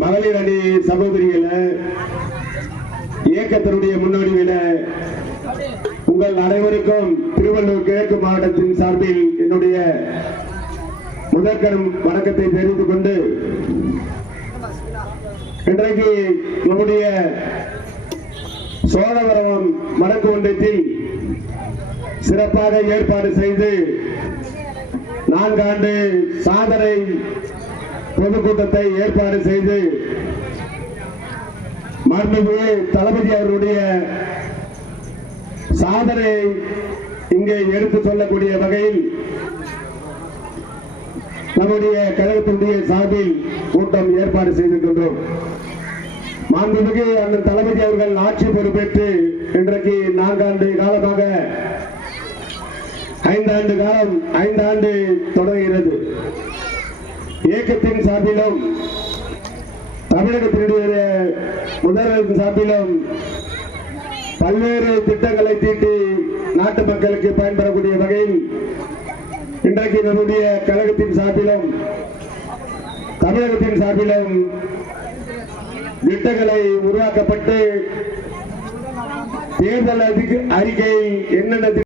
மகளிர் அணி சகோதரிகளை இயக்கத்தினுடைய முன்னோடிகள உங்கள் அனைவருக்கும் திருவள்ளூர் கிழக்கு மாவட்டத்தின் சார்பில் என்னுடைய முதற்கரும் வணக்கத்தை தெரிவித்துக் கொண்டு இன்றைக்கு நம்முடைய சோழவரம் வடக்கு ஒன்றியத்தில் சிறப்பாக ஏற்பாடு செய்து 4 ஆண்டு சாதனை பொதுக்கூட்டத்தை ஏற்பாடு செய்து மாண்புமிகு தளபதி அவர்களுடைய சாதனை இங்கே எடுத்து சொல்லக்கூடிய வகையில் நம்முடைய கழகத்தினுடைய சார்பில் கூட்டம் ஏற்பாடு செய்திருக்கின்றோம். மாண்புமிகு அந்த தளபதி அவர்கள் ஆட்சி பொறுப்பேற்று இன்றைக்கு 4 ஆண்டு காலமாக 5 ஆண்டு தொடங்குகிறது. இயக்கத்தின் சார்பிலும் தமிழகத்தினுடைய முதல்வரின் சார்பிலும் பல்வேறு திட்டங்களை தீட்டி நாட்டு மக்களுக்கு பயன்பெறக்கூடிய வகையில் இன்றைக்கு நம்முடைய கழகத்தின் சார்பிலும் தமிழகத்தின் சார்பிலும் திட்டங்களை உருவாக்கப்பட்டு தேர்தல் அறிக்கை என்னென்ன